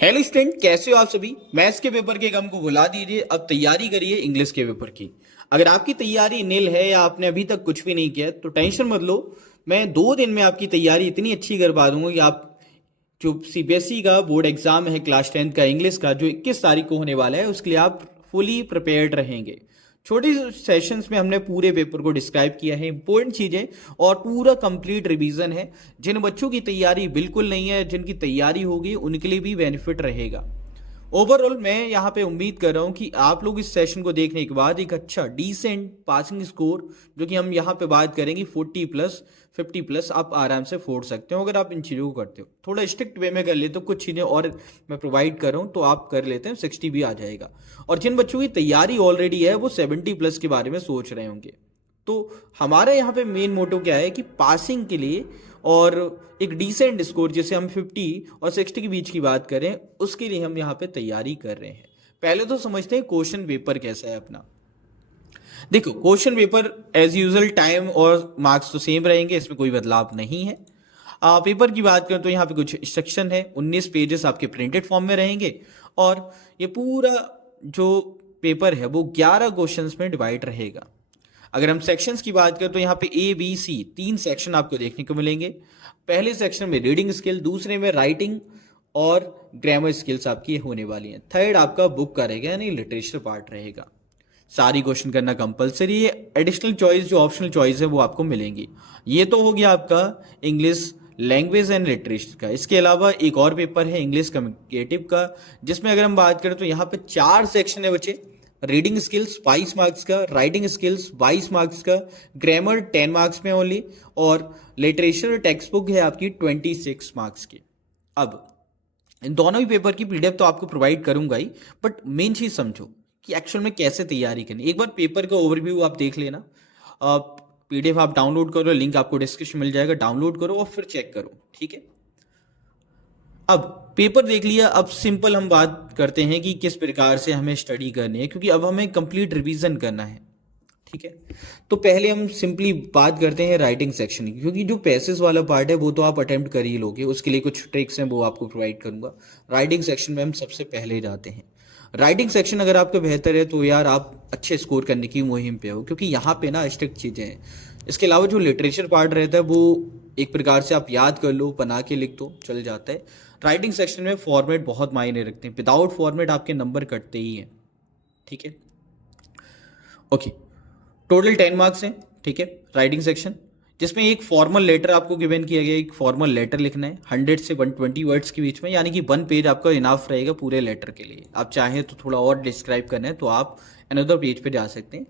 Hello student, कैसे हो आप सभी। मैथ्स के पेपर के गम को भुला दीजिए, अब तैयारी करिए इंग्लिश के पेपर की। अगर आपकी तैयारी नील है या आपने अभी तक कुछ भी नहीं किया तो टेंशन मत लो। मैं 2 दिन में आपकी तैयारी इतनी अच्छी करवा दूंगा कि आप जो सीबीएसई का बोर्ड एग्जाम है क्लास 10 का इंग्लिश का, जो 21 तारीख को होने वाला है, उसके लिए आप फुली प्रिपेयर्ड रहेंगे। छोटे सेशंस में हमने पूरे पेपर को डिस्क्राइब किया है, इंपॉर्टेंट चीजें, और पूरा कंप्लीट रिवीजन है। जिन बच्चों की तैयारी बिल्कुल नहीं है, जिनकी तैयारी होगी, उनके लिए भी बेनिफिट रहेगा। ओवरऑल मैं यहाँ पे उम्मीद कर रहा हूँ कि आप लोग इस सेशन को देखने के बाद एक अच्छा डिसेंट पासिंग स्कोर, जो कि हम यहाँ पे बात करेंगे 40+, 50+, आप आराम से फोड़ सकते हो अगर आप इन चीज़ों को करते हो। थोड़ा स्ट्रिक्ट वे में कर लेते हो, कुछ चीज़ें और मैं प्रोवाइड कर रहा हूँ तो आप कर लेते हैं, 60 भी आ जाएगा। और जिन बच्चों की तैयारी ऑलरेडी है वो 70+ के बारे में सोच रहे होंगे। तो हमारा यहाँ पे मेन मोटो क्या है कि पासिंग के लिए और एक डिसेंट स्कोर, जैसे हम 50 और 60 के बीच की बात करें, उसके लिए हम यहाँ पे तैयारी कर रहे हैं। पहले तो समझते हैं क्वेश्चन पेपर कैसा है अपना। देखो, question paper as usual time और मार्क्स तो सेम रहेंगे, इसमें कोई बदलाव नहीं है। पेपर की बात करें तो यहाँ पे कुछ इंस्ट्रक्शन है, 19 पेजेस आपके प्रिंटेड फॉर्म में रहेंगे। और ये पूरा जो पेपर है वो 11 क्वेश्चंस में डिवाइड रहेगा। अगर हम सेक्शंस की बात करें तो यहाँ पे ABC 3 सेक्शन आपको देखने को मिलेंगे। पहले सेक्शन में रीडिंग स्किल, दूसरे में राइटिंग और ग्रामर स्किल्स आपकी होने वाली हैं। थर्ड आपका बुक का रहेगा, यानी लिटरेचर पार्ट रहेगा। सारी क्वेश्चन करना कंपलसरी है। एडिशनल चॉइस, जो ऑप्शनल चॉइस है, वो आपको मिलेंगी। ये तो हो गया आपका इंग्लिश लैंग्वेज एंड लिटरेचर का। इसके अलावा एक और पेपर है इंग्लिश कम्युनिकेटिव का, जिसमें अगर हम बात करें तो यहाँ पे 4 सेक्शन है बच्चे। रीडिंग स्किल्स 22 मार्क्स का, राइटिंग स्किल्स 22 मार्क्स का, ग्रामर 10 मार्क्स में ओनली, और लिटरेचर टेक्स्ट बुक है आपकी 26 मार्क्स की। अब इन दोनों ही पेपर की पीडीएफ तो आपको प्रोवाइड करूंगा ही, बट मेन चीज समझो कि एक्चुअल में कैसे तैयारी करनी। एक बार पेपर का ओवरव्यू आप देख लेना, पीडीएफ आप डाउनलोड करो, लिंक आपको डिस्क्रिप्शन मिल जाएगा, डाउनलोड करो और फिर चेक करो, ठीक है। अब पेपर देख लिया, अब सिंपल हम बात करते हैं कि किस प्रकार से हमें स्टडी करनी है, क्योंकि अब हमें कंप्लीट रिवीजन करना है, ठीक है। तो पहले हम सिंपली बात करते हैं राइटिंग सेक्शन की, क्योंकि जो पैसेज वाला पार्ट है वो तो आप अटेम्प्ट कर ही लोगे, उसके लिए कुछ ट्रिक्स हैं वो आपको प्रोवाइड करूंगा। राइटिंग सेक्शन में हम सबसे पहले जाते हैं। राइटिंग सेक्शन अगर आपका बेहतर है तो यार आप अच्छे स्कोर करने की मुहिम पे हो, क्योंकि यहाँ पे ना स्ट्रिक्ट चीज़ें हैं। इसके अलावा जो लिटरेचर पार्ट रहता है वो एक प्रकार से आप याद कर लो, बना के लिख दो, चल जाता है। राइटिंग सेक्शन में फॉर्मेट बहुत मायने रखते हैं, विदाउट फॉर्मेट आपके नंबर कटते ही हैं, ठीक है। ओके, टोटल 10 मार्क्स हैं, ठीक है। राइटिंग सेक्शन जिसमें एक फॉर्मल लेटर आपको गिवन किया गया, एक फॉर्मल लेटर लिखना है 100 से 120 वर्ड्स के बीच में, यानी कि 1 पेज आपका इनाफ रहेगा पूरे लेटर के लिए। आप चाहें तो थोड़ा और डिस्क्राइब करना है तो आप अनदर पेज पे जा सकते हैं,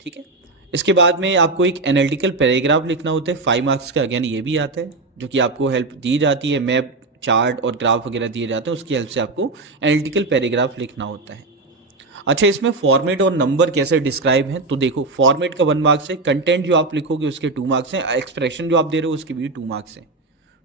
ठीक है। इसके बाद में आपको एक एनालिटिकल पैराग्राफ लिखना होता है 5 मार्क्स का, अगेन ये भी आता है, जो कि आपको हेल्प दी जाती है, मैप चार्ट और ग्राफ वगैरह दिए जाते हैं, उसकी हेल्प से आपको एनालिटिकल पैराग्राफ लिखना होता है। अच्छा, इसमें फॉर्मेट और नंबर कैसे डिस्क्राइब है, तो देखो फॉर्मेट का 1 मार्क्स है, कंटेंट जो आप लिखोगे उसके 2 मार्क्स हैं, एक्सप्रेशन जो आप दे रहे हो उसके भी 2 मार्क्स हैं,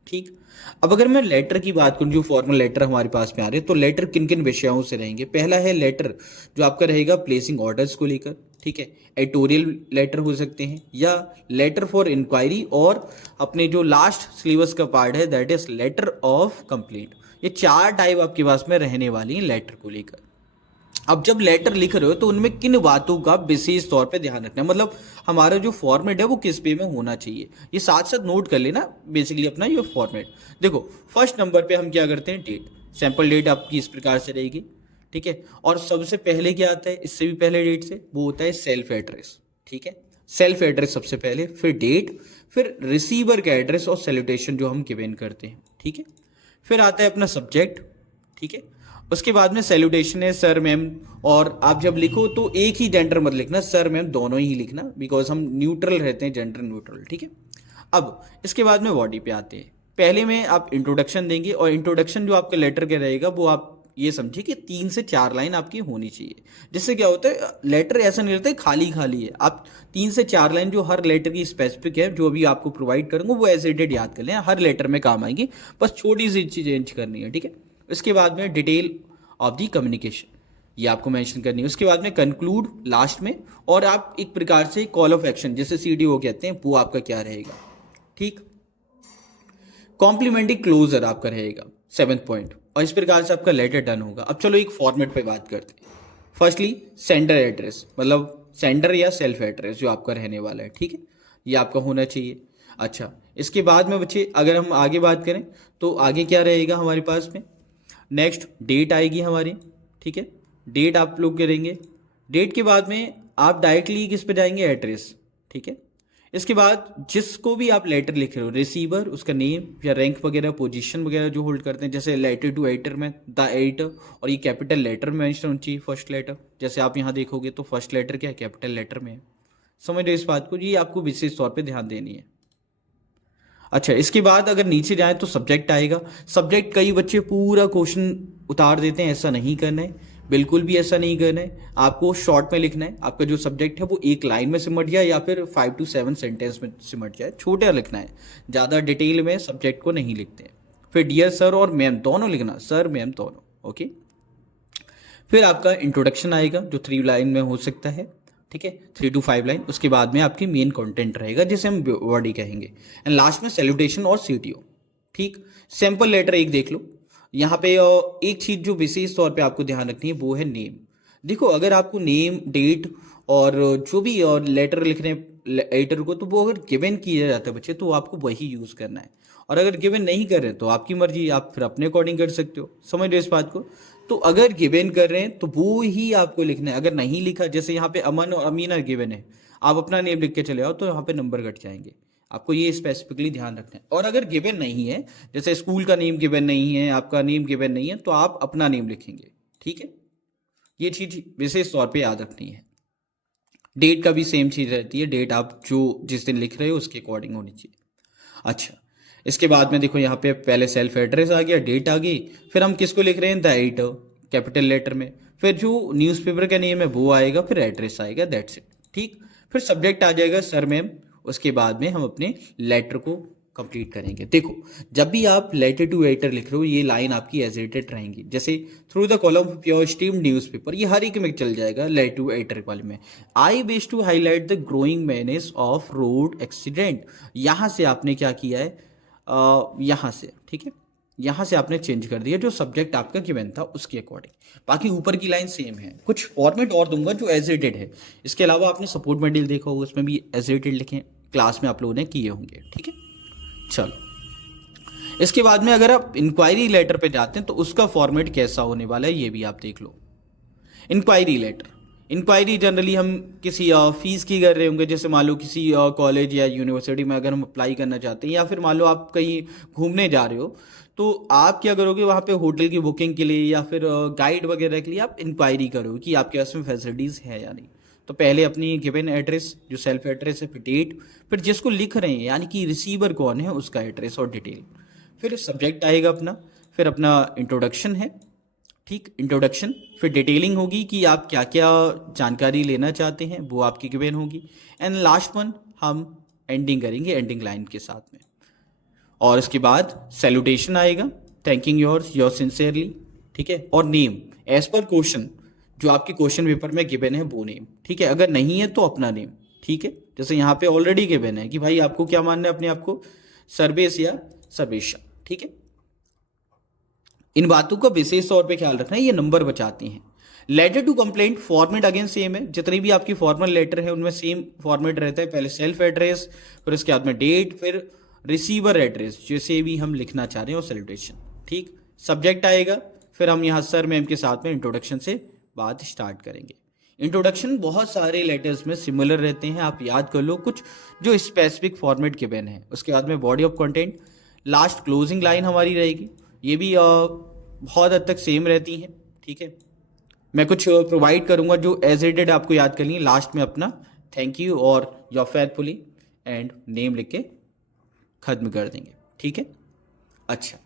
ठीक। अब अगर मैं लेटर की बात करूं, जो फॉर्मल लेटर हमारे पास में आ रहे हैं, तो लेटर किन किन विषयों से रहेंगे। पहला है लेटर जो आपका रहेगा प्लेसिंग ऑर्डर्स को लेकर, ठीक है। एडिटोरियल लेटर हो सकते हैं या लेटर फॉर इंक्वायरी, और अपने जो लास्ट सिलेबस का पार्ट है that is letter of complaint. ये 4 टाइप आपके पास में रहने वाली हैं लेटर को लेकर। अब जब लेटर लिख रहे हो तो उनमें किन बातों का विशेष तौर पे ध्यान रखना है, मतलब हमारा जो फॉर्मेट है वो किस पे में होना चाहिए, ये साथ साथ नोट कर लेना बेसिकली अपना ये फॉर्मेट। देखो, फर्स्ट नंबर पे हम क्या करते हैं, डेट। सैंपल डेट आपकी इस प्रकार से रहेगी, ठीक है। और सबसे पहले क्या आता है, इससे भी पहले डेट से, वो होता है सेल्फ एड्रेस, ठीक है। सेल्फ एड्रेस सबसे पहले, फिर डेट, फिर रिसीवर का एड्रेस और सैल्यूटेशन जो हम गिवन करते हैं, ठीक है। फिर आता है अपना सब्जेक्ट, ठीक है। उसके बाद में सैल्यूटेशन है सर मैम, और आप जब लिखो तो एक ही जेंडर मत लिखना, सर मैम दोनों ही लिखना, बिकॉज हम न्यूट्रल रहते हैं, जेंडर न्यूट्रल, ठीक है। अब इसके बाद में बॉडी पे आते हैं। पहले में आप इंट्रोडक्शन देंगे, और इंट्रोडक्शन जो आपका लेटर का रहेगा वो आप ये समझिए कि 3 से 4 लाइन आपकी होनी चाहिए, जिससे क्या होता है लेटर ऐसा नहीं रहता है खाली खाली है। आप 3 से 4 लाइन जो हर लेटर की स्पेसिफिक है, जो भी आपको प्रोवाइड करूंगा वो एज इट याद कर लें, हर लेटर में काम आएंगी, बस छोटी सी चीज चेंज करनी है, ठीक है। इसके बाद में डिटेल ऑफ दी कम्युनिकेशन, ये आपको मेंशन करनी है। उसके बाद में कंक्लूड लास्ट में, और आप एक प्रकार से कॉल ऑफ एक्शन जैसे CDO कहते हैं वो आपका क्या रहेगा, ठीक। कॉम्प्लीमेंट्री क्लोजर आपका रहेगा 7th पॉइंट, और इस प्रकार से आपका लेटर डन होगा। अब चलो एक फॉर्मेट पे बात करते हैं। फर्स्टली सेंडर एड्रेस, मतलब सेंडर या सेल्फ एड्रेस जो आपका रहने वाला है, ठीक है, ये आपका होना चाहिए। अच्छा, इसके बाद में बच्चे अगर हम आगे बात करें तो आगे क्या रहेगा हमारे पास में, नेक्स्ट डेट आएगी हमारी, ठीक है, डेट आप लोग करेंगे। डेट के बाद में आप डायरेक्टली किस पे जाएंगे, एड्रेस, ठीक है। इसके बाद जिसको भी आप लेटर लिख रहे हो, रिसीवर, उसका नेम या रैंक वगैरह, पोजीशन वगैरह जो होल्ड करते हैं, जैसे लेटर टू एडिटर में द एडिटर, और ये कैपिटल लेटर में मेंशन होनी चाहिए फर्स्ट लेटर। जैसे आप यहाँ देखोगे तो फर्स्ट लेटर क्या है, कैपिटल लेटर में है। समझ रहे इस बात को, ये आपको विशेष तौर पे ध्यान देनी है। अच्छा, इसके बाद अगर नीचे जाए तो सब्जेक्ट आएगा। सब्जेक्ट कई बच्चे पूरा क्वेश्चन उतार देते हैं, ऐसा नहीं करना है, बिल्कुल भी ऐसा नहीं करना है। आपको शॉर्ट में लिखना है। आपका जो सब्जेक्ट है वो एक लाइन में सिमट जाए या फिर 5 to 7 सेंटेंस में सिमट जाए, छोटा लिखना है, ज़्यादा डिटेल में सब्जेक्ट को नहीं लिखते हैं। फिर डियर सर और मैम दोनों लिखना, सर मैम दोनों, ओके। फिर आपका इंट्रोडक्शन आएगा जो 3 लाइन में हो सकता है, ठीक है, 3 to 5 लाइन। उसके बाद में आपकी मेन कंटेंट रहेगा जिसे हम बॉडी कहेंगे, एंड लास्ट में सैल्यूटेशन और सीटीओ, ठीक। सैंपल लेटर एक देख लो यहाँ पे। एक चीज जो विशेष तौर पे आपको ध्यान रखनी है वो है नेम। देखो, अगर आपको नेम, डेट और जो भी और लेटर लिखने एडिटर को, तो वो अगर गिवन किया जाता है बच्चे तो आपको वही यूज करना है, और अगर गिवन नहीं कर रहे तो आपकी मर्जी, आप फिर अपने अकॉर्डिंग कर सकते हो। समझ रहे हो इस बात को। तो अगर गिवन कर रहे हैं तो वो ही आपको लिखना है। अगर नहीं लिखा, जैसे यहाँ पे अमन और अमीना गिवन है, आप अपना नेम लिख के चले आओ तो यहाँ पे नंबर कट जाएंगे। आपको ये स्पेसिफिकली ध्यान रखना है। और अगर गिवन नहीं है, जैसे स्कूल का नेम गिवन नहीं है, आपका नेम गिवन नहीं है, तो आप अपना नेम लिखेंगे, ठीक है। ये चीज विशेष तौर पे याद रखनी है। डेट का भी सेम चीज रहती है, डेट आप जो जिस दिन लिख रहे हो उसके अकॉर्डिंग होनी चाहिए। अच्छा, इसके बाद में देखो यहाँ पे पहले सेल्फ एड्रेस आ गया, डेट आ गई, फिर हम किसको लिख रहे हैं, द एडिटर, कैपिटल लेटर में। फिर जो न्यूज़पेपर का नेम है वो आएगा, फिर एड्रेस आएगा, दैट्स इट, ठीक। फिर सब्जेक्ट आ जाएगा सर मैम। उसके बाद में हम अपने लेटर को कंप्लीट करेंगे। देखो, जब भी आप लेटर टू एडिटर लिख रहे हो, ये लाइन आपकी एजिटेड रहेंगी, जैसे through the column of pure steam newspaper, ये हर एक में चल जाएगा लेटर टू एडिटर वाले में। I wish to highlight the growing menace of road accident, यहाँ से आपने क्या किया है, यहाँ से, ठीक है, यहाँ से आपने चेंज कर दिया जो सब्जेक्ट आपका गिवन था उसके अकॉर्डिंग। बाकी ऊपर की लाइन सेम है। कुछ फॉर्मेट और दूंगा जो एजिटेड है। इसके अलावा आपने सपोर्ट मटेरियल देखा होगा, उसमें भी एजिटेड लिखे क्लास में आप लोगों ने किए होंगे, ठीक है। चलो, इसके बाद में अगर आप इंक्वायरी लेटर पे जाते हैं तो उसका फॉर्मेट कैसा होने वाला है ये भी आप देख लो। इंक्वायरी लेटर, इंक्वायरी जनरली हम किसी फीस की कर रहे होंगे, जैसे मान लो किसी कॉलेज या यूनिवर्सिटी में अगर हम अप्लाई करना चाहते हैं, या फिर मान लो आप कहीं घूमने जा रहे हो, तो आप क्या करोगे, वहाँ पे होटल की बुकिंग के लिए या फिर गाइड वगैरह के लिए आप इंक्वायरी करोगे कि आपके पास में फैसिलिटीज़ है या नहीं। तो पहले अपनी गिवन एड्रेस जो सेल्फ एड्रेस है, फिर डेट, फिर जिसको लिख रहे हैं यानी कि रिसीवर कौन है उसका एड्रेस और डिटेल, फिर सब्जेक्ट आएगा अपना, फिर अपना इंट्रोडक्शन है, ठीक, इंट्रोडक्शन, फिर डिटेलिंग होगी कि आप क्या क्या जानकारी लेना चाहते हैं वो आपकी गिवन होगी, एंड लास्ट वन हम एंडिंग करेंगे एंडिंग लाइन के साथ में। और इसके बाद सैल्यूटेशन आएगा, थैंकिंग योर सिंसियरली, ठीक है, और नेम एज पर क्वेश्चन जो आपके क्वेश्चन पेपर में गिवन है वो नेम, ठीक है। अगर नहीं है तो अपना नेम, ठीक है। जैसे यहाँ पे ऑलरेडी गिवन है कि भाई आपको क्या मानना है अपने आप को, सर्वेश या सर्वेशा, ठीक है। इन बातों का विशेष तौर पे ख्याल रखना है, ये नंबर बचाती हैं। Letter to complaint format again same है, जितनी भी आपकी फॉर्मल लेटर है उनमें सेम फॉर्मेट रहता है। पहले सेल्फ एड्रेस, फिर उसके बाद में डेट, फिर रिसीवर एड्रेस जैसे भी हम लिखना चाह रहे हैं और सैल्यूटेशन, ठीक। सब्जेक्ट आएगा, फिर हम यहाँ सर मैम के साथ में इंट्रोडक्शन से बात स्टार्ट करेंगे। इंट्रोडक्शन बहुत सारे लेटर्स में सिमिलर रहते हैं, आप याद कर लो कुछ जो स्पेसिफिक फॉर्मेट गिवन है। उसके बाद में body of content, last closing line हमारी रहेगी, ये भी बहुत हद तक सेम रहती हैं, ठीक है। मैं कुछ प्रोवाइड करूंगा जो एज एडेड आपको याद करनी है। लास्ट में अपना थैंक यू और योर फेयरफुली एंड नेम लिख के खत्म कर देंगे, ठीक है। अच्छा,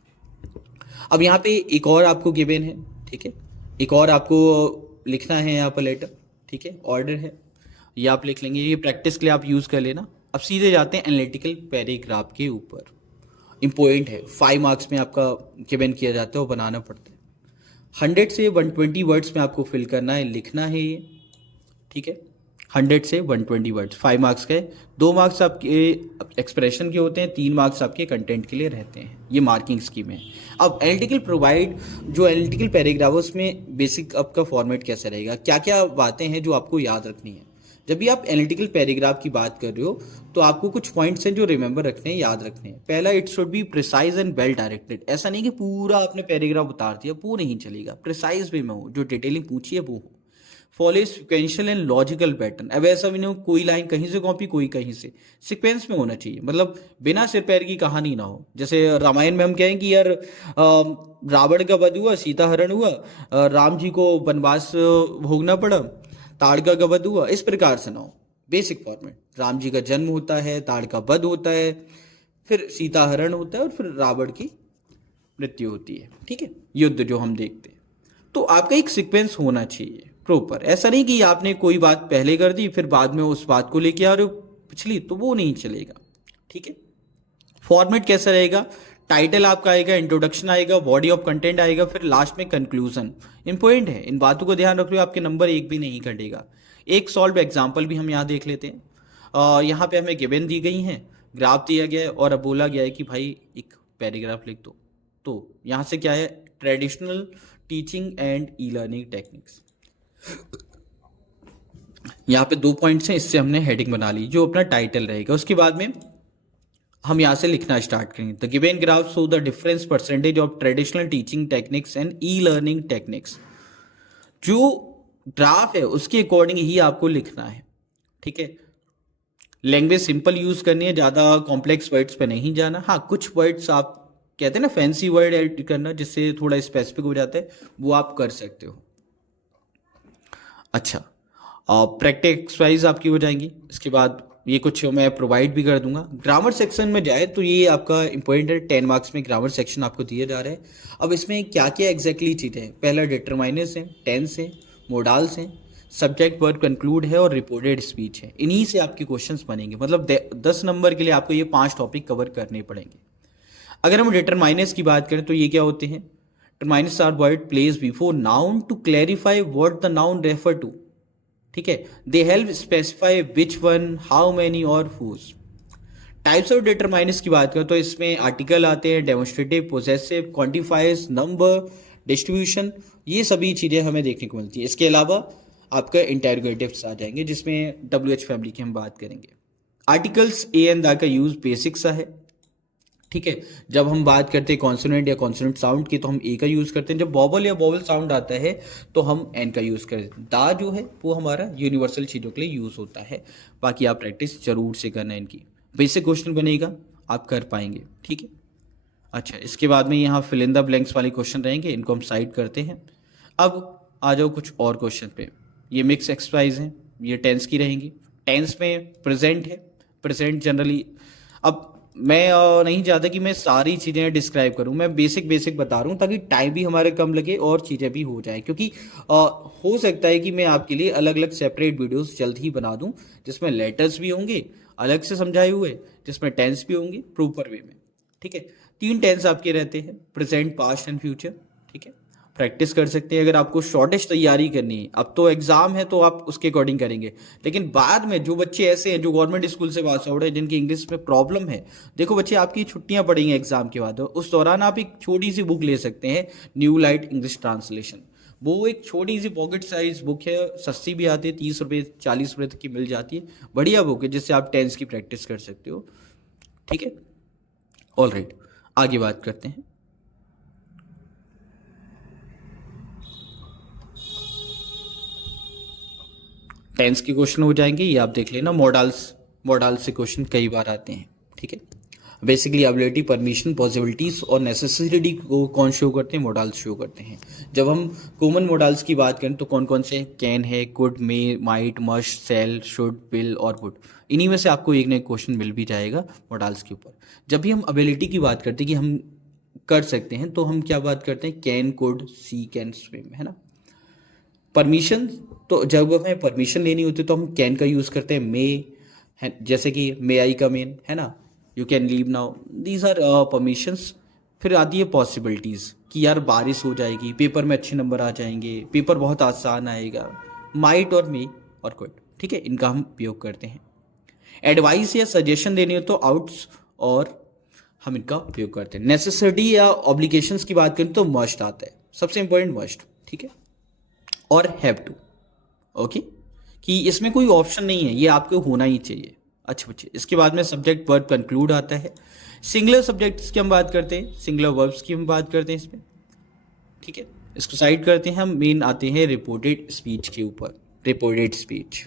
अब यहाँ पे एक और आपको गिवन है, ठीक है, एक और आपको लिखना है यहाँ पर लेटर, ठीक है, ऑर्डर है, ये आप लिख लेंगे, ये प्रैक्टिस के लिए आप यूज़ कर लेना। अब सीधे जाते हैं एनालिटिकल पैराग्राफ के ऊपर। इम्पोर्टेंट है, 5 मार्क्स में आपका गिवन किया जाता है, वो बनाना पड़ता है। 100 से 120 वर्ड्स में आपको फिल करना है, लिखना है ये, ठीक है। 100 से 120 वर्ड्स, 5 मार्क्स के। 2 मार्क्स आपके एक्सप्रेशन के होते हैं, 3 मार्क्स आपके कंटेंट के लिए रहते हैं। ये मार्किंग स्कीम है। अब एनालिटिकल प्रोवाइड, जो एनालिटिकल पैराग्राफ उसमें बेसिक आपका फॉर्मेट कैसा रहेगा, क्या क्या बातें हैं जो आपको याद रखनी है। जब भी आप एनालिटिकल पैराग्राफ की बात कर रहे हो तो आपको कुछ पॉइंट्स हैं जो रिमेंबर रखने हैं, याद रखने हैं। पहला, it should be precise and well directed. ऐसा नहीं कि पूरा आपने पैराग्राफ उतार दिया, वो नहीं चलेगा। प्रिसाइज भी में हो, जो डिटेलिंग पूछी है वो हो। Follow sequential and logical pattern. अब ऐसा भी नहीं हो कोई लाइन कहीं से कॉपी कोई कहीं से, सिक्वेंस में होना चाहिए, मतलब बिना सिर पैर की कहानी ना हो। जैसे रामायण में हम कहें कि यार रावण का वध हुआ, सीता हरण हुआ, राम जी को वनवास भोगना पड़ा, ताड़का का वध हुआ, इस प्रकार से ना हो। बेसिक फॉर्मेट, राम जी का जन्म होता है, ताड़का वध होता है, फिर सीता हरण होता है और फिर रावण की मृत्यु होती है। ठीक है, युद्ध जो हम देखते हैं। तो आपका एक सीक्वेंस होना चाहिए प्रॉपर। ऐसा नहीं कि आपने कोई बात पहले कर दी फिर बाद में उस बात को लेके आ रहे हो पिछली, तो वो नहीं चलेगा। ठीक है, फॉर्मेट कैसा रहेगा, टाइटल आपका आएगा, इंट्रोडक्शन आएगा, बॉडी ऑफ कंटेंट आएगा, फिर लास्ट में कंक्लूजन। इंपॉर्टेंट है, इन बातों को ध्यान रख रहे हो, आपके नंबर एक भी नहीं घटेगा। एक सॉल्व एग्जाम्पल भी हम यहाँ देख लेते हैं। यहाँ पे हमें गिवन दी गई हैं, ग्राफ दिया गया है और अब बोला गया है कि भाई एक पैराग्राफ लिख दो। तो यहाँ से क्या है, traditional teaching and e learning techniques. यहाँ पे 2 पॉइंट्स हैं, इससे हमने हेडिंग बना ली जो अपना टाइटल रहेगा। उसके बाद में हम यहाँ से लिखना स्टार्ट करेंगे। The given graph show the difference percentage of traditional teaching techniques and e learning techniques. जो ग्राफ है उसके अकॉर्डिंग ही आपको लिखना है। ठीक है, लैंग्वेज सिंपल यूज करनी है, ज़्यादा कॉम्प्लेक्स वर्ड्स पे नहीं जाना। हाँ, कुछ वर्ड्स आप कहते हैं ना फैंसी वर्ड ऐड करना जिससे थोड़ा स्पेसिफिक हो जाता है, वो आप कर सकते हो। अच्छा, प्रैक्टिस एक्सरसाइज आपकी हो जाएंगी। इसके बाद ये कुछ मैं प्रोवाइड भी कर दूंगा। ग्रामर सेक्शन में जाए तो ये आपका इंपॉर्टेंट है, 10 मार्क्स में ग्रामर सेक्शन आपको दिया जा रहा है। अब इसमें क्या क्या एग्जैक्टली चीज़ें हैं, पहला डिटरमाइनर्स हैं, टेंस हैं, मोडाल्स हैं, सब्जेक्ट वर्ब कंक्लूड है और रिपोर्टेड स्पीच है। इन्हीं से आपके क्वेश्चंस बनेंगे, मतलब 10 नंबर के लिए आपको ये 5 टॉपिक कवर करने पड़ेंगे। अगर हम डिटरमाइनर्स की बात करें तो ये क्या होते हैं, determiners are word place before noun to clarify what the noun refer to. ठीक है, they help specify which one, how many और हुज। टाइप्स ऑफ डिटरमाइनर्स की बात करें तो इसमें आर्टिकल आते हैं, demonstrative, possessive, quantifiers, number, distribution, ये सभी चीज़ें हमें देखने को मिलती है। इसके अलावा आपका इंटेरोगेटिव्स आ जाएंगे जिसमें WH फैमिली की हम बात करेंगे। आर्टिकल्स ए एंड द का यूज बेसिक सा है। ठीक है, जब हम बात करते हैं कॉन्सोनेंट या कॉन्सोनेंट साउंड की तो हम ए का यूज करते हैं, जब वॉवल या वॉवल साउंड आता है तो हम एन का यूज करते हैं। दा जो है वो हमारा यूनिवर्सल चीज़ों के लिए यूज होता है। बाकी आप प्रैक्टिस जरूर से करना है, इनकी बेसिक क्वेश्चन बनेगा, आप कर पाएंगे। ठीक है, अच्छा, इसके बाद में यहाँ फिल इन द ब्लैंक्स वाले क्वेश्चन रहेंगे, इनको हम साइड करते हैं। अब आ जाओ कुछ और क्वेश्चन पे। ये मिक्स एक्सरसाइज हैं, ये टेंस की रहेंगी। टेंस में प्रेजेंट है, प्रेजेंट जनरली, अब मैं नहीं चाहता कि मैं सारी चीज़ें डिस्क्राइब करूं, मैं बेसिक बता रहा हूं ताकि टाइम भी हमारे कम लगे और चीज़ें भी हो जाए, क्योंकि हो सकता है कि मैं आपके लिए अलग अलग सेपरेट वीडियोस जल्द ही बना दूं जिसमें लेटर्स भी होंगे अलग से समझाए हुए, जिसमें टेंस भी होंगे प्रॉपर वे में। ठीक है, 3 टेंस आपके रहते हैं, प्रेजेंट, पास्ट एंड फ्यूचर। ठीक है, प्रैक्टिस कर सकते हैं। अगर आपको शॉर्टेज तैयारी करनी है, अब तो एग्जाम है तो आप उसके अकॉर्डिंग करेंगे, लेकिन बाद में जो बच्चे ऐसे हैं जो गवर्नमेंट स्कूल से पास आउट है जिनकी इंग्लिश में प्रॉब्लम है, देखो बच्चे आपकी छुट्टियां पड़ेंगी एग्जाम के बाद, उस दौरान आप एक छोटी सी बुक ले सकते हैं, न्यू लाइट इंग्लिश ट्रांसलेशन। वो एक छोटी सी पॉकेट साइज बुक है, सस्ती भी आती है, 30 रुपये 40 रुपये तक की मिल जाती है, बढ़िया बुक है जिससे आप टेंस की प्रैक्टिस कर सकते हो। ठीक है, ऑल राइट, आगे बात करते हैं। टेंस के क्वेश्चन हो जाएंगे, ये आप देख लेना। मॉडल्स से क्वेश्चन कई बार आते हैं। ठीक है, बेसिकली एबिलिटी, परमिशन, पॉसिबिलिटीज और नेसेसिटी को कौन शो करते हैं, मॉडल्स शो करते हैं। जब हम कॉमन मॉडल्स की बात करें तो कौन कौन से, कैन है, could, may, might, must, shall, should, will और वुड। इन्हीं में से आपको एक ना एक क्वेश्चन मिल भी जाएगा मॉडल्स के ऊपर। जब भी हम एबिलिटी की बात करते हैं कि हम कर सकते हैं, तो हम क्या बात करते हैं, can, could, she, can, swim, है ना। परमिशन, तो जब हमें परमिशन लेनी होती है तो हम कैन का यूज़ करते हैं, मे, जैसे कि मे आई कम इन, है ना, you can leave now, these are permissions. फिर आती है पॉसिबिलिटीज़ कि यार बारिश हो जाएगी, पेपर में अच्छे नंबर आ जाएंगे, पेपर बहुत आसान आएगा, माइट और मे और कुड। ठीक है, इनका हम उपयोग करते हैं। एडवाइस या सजेशन देनी हो तो आउट्स और हम इनका उपयोग करते हैं। नेसेसिटी या ऑब्लिगेशंस की बात करें तो मस्ट आता है, सबसे इंपॉर्टेंट मस्ट, ठीक है, और हैव टू। ओके, कि इसमें कोई ऑप्शन नहीं है, ये आपको होना ही चाहिए। अच्छा बच्चे, इसके बाद में सब्जेक्ट वर्ब कंक्लूड आता है। सिंगुलर सब्जेक्ट्स की हम बात करते हैं, सिंगुलर वर्ब्स की हम बात करते हैं इसमें, ठीक है। इसको साइड करते हैं, हम मेन आते हैं रिपोर्टेड स्पीच के ऊपर। रिपोर्टेड स्पीच,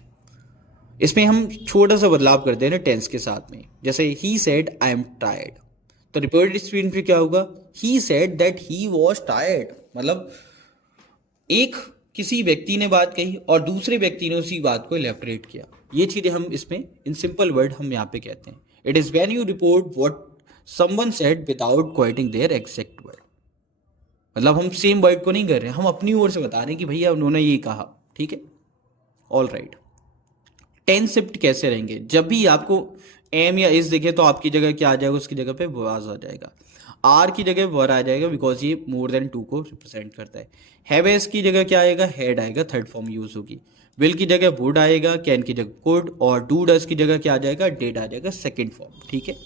इसमें हम छोटा सा बदलाव करते हैं ना टेंस के साथ में। जैसे he said I am tired, तो रिपोर्टेड स्पीच में क्या होगा, he said that he was tired. मतलब एक किसी व्यक्ति ने बात कही और दूसरे व्यक्ति ने उसी बात को इलैबोरेट किया। ये चीजें हम इसमें इन सिंपल वर्ड हम यहाँ पे कहते हैं। It is when you report what someone said without quoting their exact word. मतलब हम सेम वर्ड को नहीं कर रहे हैं, हम अपनी ओर से बता रहे हैं कि भैया उन्होंने ये कहा, ठीक है। ऑल राइट, टेंस शिफ्ट कैसे रहेंगे, जब भी आपको एम या इस दिखे तो आपकी जगह क्या आ जाएगा, उसकी जगह पे वाज आ जाएगा। आर की जगह वर आ जाएगा, बिकॉज ये मोर देन टू को रिप्रेजेंट करता है। हैव एस की जगह क्या आएगा, हैड आएगा, थर्ड फॉर्म यूज होगी। विल की जगह वुड आएगा, कैन की जगह कुड, और डू डज की जगह क्या आ जाएगा, डेड आ जाएगा, सेकेंड फॉर्म, ठीक है।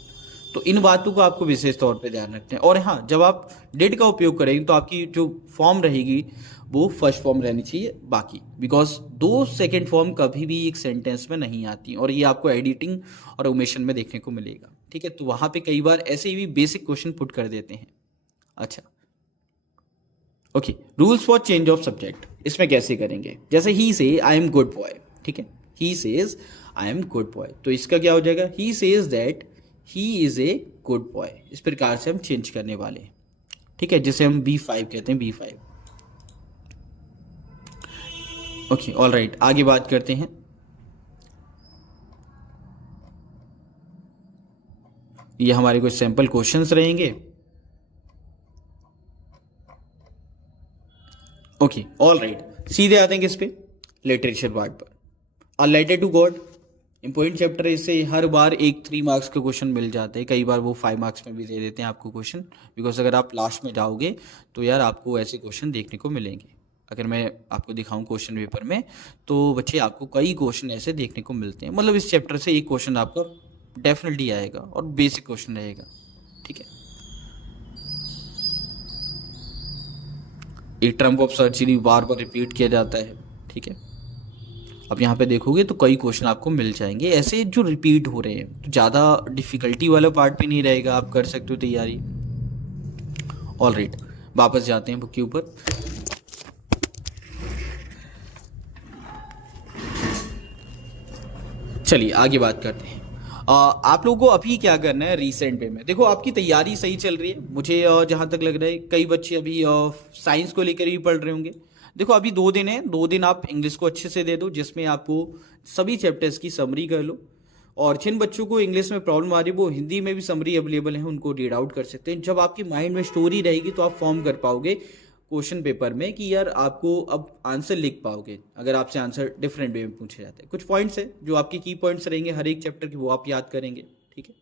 तो इन बातों को आपको विशेष तौर पे ध्यान रखना है। और हाँ, जब आप डेड का उपयोग करेंगे तो आपकी जो फॉर्म रहेगी वो फर्स्ट फॉर्म रहनी चाहिए बाकी, बिकॉज दो सेकेंड फॉर्म कभी भी एक सेंटेंस में नहीं आती, और ये आपको एडिटिंग और ओमेशन में देखने को मिलेगा, ठीक है। तो वहां पे कई बार ऐसे ही बेसिक क्वेश्चन पुट कर देते हैं। अच्छा, okay, rules for change of subject इसमें कैसे करेंगे, जैसे ही से आई एम गुड बॉय, ठीक है, he says I am good boy, तो इसका क्या हो जाएगा, he says that he is a good boy. इस प्रकार से हम चेंज करने वाले हैं, ठीक है, जिसे हम B5 कहते हैं, B5। ओके, ऑल राइट, आगे बात करते हैं। ये हमारे कुछ सैंपल क्वेश्चंस रहेंगे। ओके, ऑल राइट, सीधे आते हैं किस पे, लिटरेचर पार्ट पर। A letter to God, important chapter है, इससे हर बार एक 3 मार्क्स के क्वेश्चन मिल जाते हैं, कई बार वो 5 मार्क्स में भी दे देते हैं आपको क्वेश्चन, बिकॉज अगर आप लास्ट में जाओगे तो यार आपको ऐसे क्वेश्चन देखने को मिलेंगे। अगर मैं आपको दिखाऊं क्वेश्चन पेपर में तो बच्चे आपको कई क्वेश्चन ऐसे देखने को मिलते हैं। मतलब इस चैप्टर से एक क्वेश्चन आपका डेफिनेटली आएगा और बेसिक क्वेश्चन रहेगा, ठीक है। एक term of surgery bar bar repeat किया जाता है, ठीक है। अब यहाँ पे देखोगे तो कई क्वेश्चन आपको मिल जाएंगे ऐसे जो रिपीट हो रहे हैं, तो ज़्यादा डिफिकल्टी वाला पार्ट भी नहीं रहेगा, आप कर सकते हो तैयारी। ऑल राइट, वापस जाते हैं बुक के ऊपर। चलिए आगे बात करते हैं। आप लोगों को अभी क्या करना है, रिसेंट वे में देखो आपकी तैयारी सही चल रही है। मुझे जहाँ तक लग रहा है कई बच्चे अभी साइंस को लेकर भी पढ़ रहे होंगे। देखो अभी 2 दिन है, 2 दिन आप इंग्लिश को अच्छे से दे दो, जिसमें आपको सभी चैप्टर्स की समरी कर लो। और जिन बच्चों को इंग्लिश में प्रॉब्लम आ रही है वो हिंदी में भी समरी अवेलेबल है, उनको रीड आउट कर सकते हैं। जब आपके माइंड में स्टोरी रहेगी तो आप फॉर्म कर पाओगे क्वेश्चन पेपर में कि यार आपको अब आंसर लिख पाओगे। अगर आपसे आंसर डिफरेंट वे में पूछे जाते हैं, कुछ पॉइंट्स है जो आपके की पॉइंट्स रहेंगे हर एक चैप्टर के, वो आप याद करेंगे, ठीक है।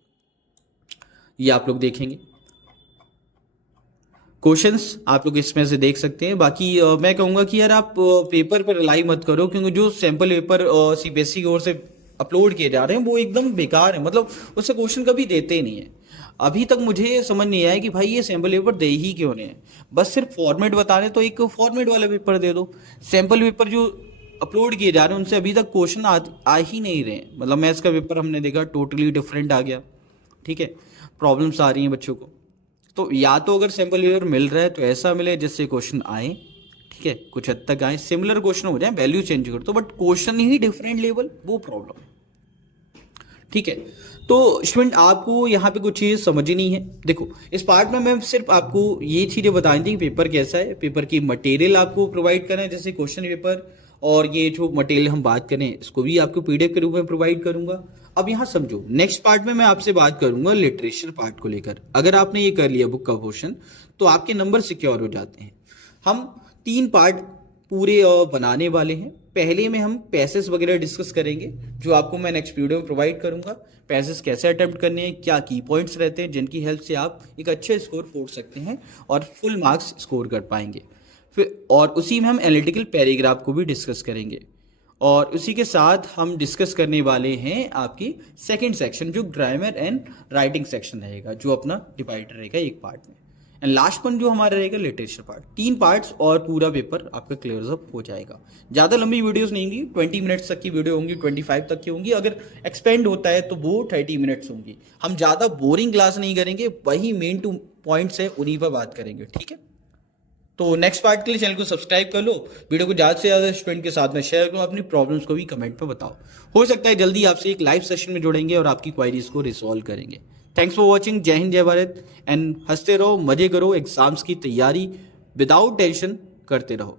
ये आप लोग देखेंगे क्वेश्चंस, आप लोग इसमें से देख सकते हैं। बाकी मैं कहूँगा कि यार आप पेपर पर रिलाई मत करो, क्योंकि जो सैम्पल पेपर CBSE की ओर से अपलोड किए जा रहे हैं वो एकदम बेकार है। मतलब उससे क्वेश्चन कभी देते ही नहीं है। अभी तक मुझे समझ नहीं आया कि भाई ये सैम्पल पेपर दे ही क्यों नहीं है। बस सिर्फ फॉर्मेट बता रहे तो एक फॉर्मेट वाला पेपर दे दो। सैम्पल पेपर जो अपलोड किए जा रहे हैं उनसे अभी तक क्वेश्चन आ ही नहीं रहे। मतलब मैथ्स का पेपर हमने देखा टोटली डिफरेंट आ गया, ठीक है, प्रॉब्लम्स आ रही हैं बच्चों को। तो या तो अगर सैम्पल पेपर मिल रहा है तो ऐसा मिले जिससे क्वेश्चन आए, ठीक है, कुछ हद तक आए, सिमिलर क्वेश्चन हो जाए, वैल्यू चेंज कर दो, but question he different level, वो प्रॉब्लम, ठीक है। तो स्टूडेंट आपको यहाँ पे कुछ चीज़ समझनी है। देखो इस पार्ट में मैं सिर्फ आपको ये चीज़ें बताई थी, पेपर कैसा है, पेपर की मटेरियल आपको प्रोवाइड करना है, जैसे क्वेश्चन पेपर, और ये जो मटेरियल हम बात करें इसको भी आपको PDF के रूप में प्रोवाइड करूंगा। अब यहाँ समझो, नेक्स्ट पार्ट में मैं आपसे बात करूंगा लिटरेचर पार्ट को लेकर। अगर आपने ये कर लिया बुक का पोर्शन तो आपके नंबर सिक्योर हो जाते हैं। हम 3 पार्ट पूरे बनाने वाले हैं। पहले में हम पैसेज वगैरह डिस्कस करेंगे, जो आपको मैं नेक्स्ट वीडियो में प्रोवाइड करूंगा। पैसेज कैसे अटेम्प्ट करने हैं, क्या की पॉइंट्स रहते हैं जिनकी हेल्प से आप एक अच्छे स्कोर फोड़ सकते हैं और फुल मार्क्स स्कोर कर पाएंगे। फिर और उसी में हम एनालिटिकल पैराग्राफ को भी डिस्कस करेंगे। और उसी के साथ हम डिस्कस करने वाले हैं आपकी सेकंड सेक्शन जो ग्रामर एंड राइटिंग सेक्शन रहेगा, जो अपना डिवाइड रहेगा एक पार्ट में। एंड लास्ट वन जो हमारा रहेगा लिटरेचर पार्ट। 3 पार्ट्स और पूरा पेपर आपका क्लियर अप हो जाएगा। ज़्यादा लंबी वीडियोस नहीं होंगी, 20 मिनट्स तक की वीडियो होंगी, 25 तक की होंगी। अगर एक्सपेंड होता है तो वो 30 मिनट्स होंगी। हम ज़्यादा बोरिंग क्लास नहीं करेंगे, वही मेन टू पॉइंट्स है उन्हीं पर बात करेंगे, ठीक है। तो नेक्स्ट पार्ट के लिए चैनल को सब्सक्राइब कर लो, वीडियो को ज़्यादा से ज़्यादा स्टूडेंट के साथ में शेयर करो, अपनी प्रॉब्लम्स को भी कमेंट में बताओ। हो सकता है जल्दी आपसे एक लाइव सेशन में जुड़ेंगे और आपकी क्वायरीज को रिजॉल्व करेंगे। Thanks for watching. जय हिंद, जय भारत। एंड हंसते रहो, मजे करो, एग्जाम्स की तैयारी विदाउट टेंशन करते रहो।